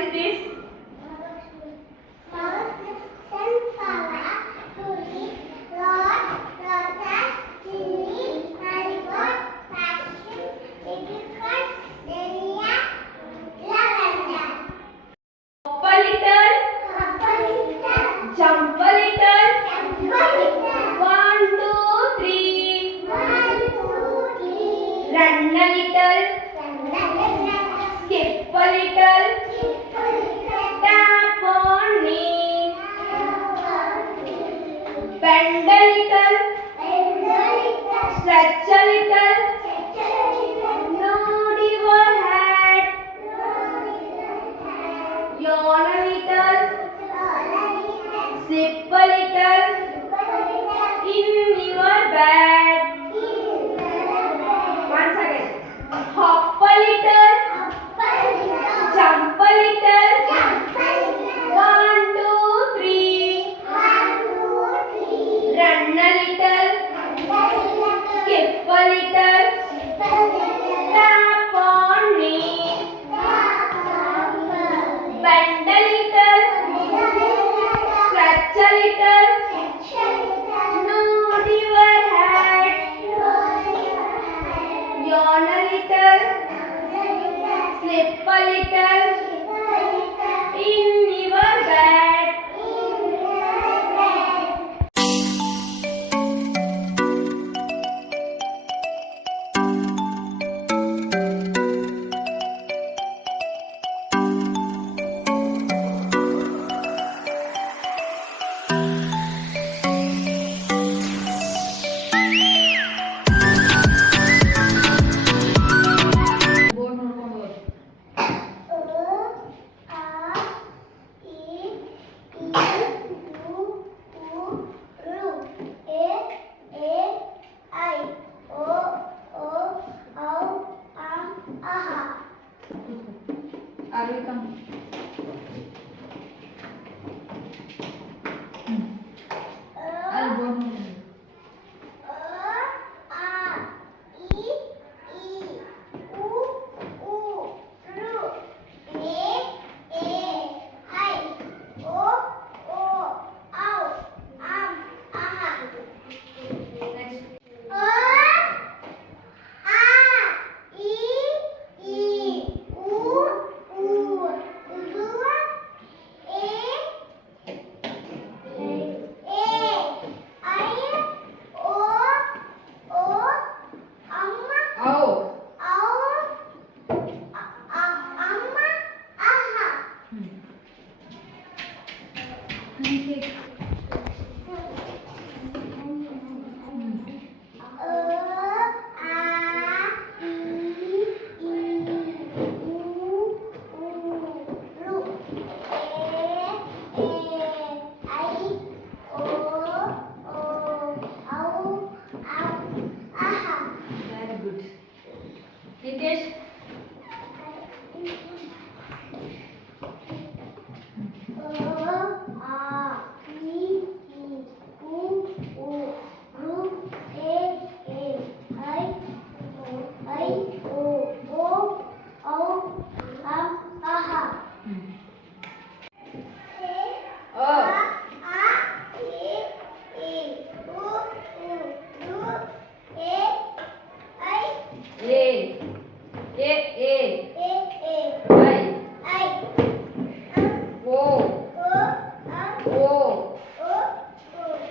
is this? stretch a little yawn a little, slip a little, in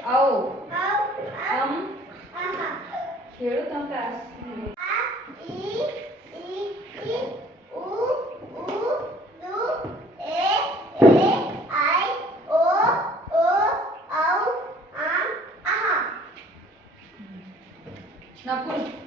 ઔ અમ ખેડૂત અંકાશ નપુર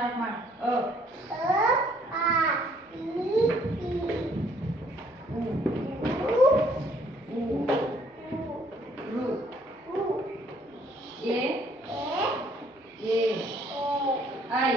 start ಮಾಡು ಅ ರು A A I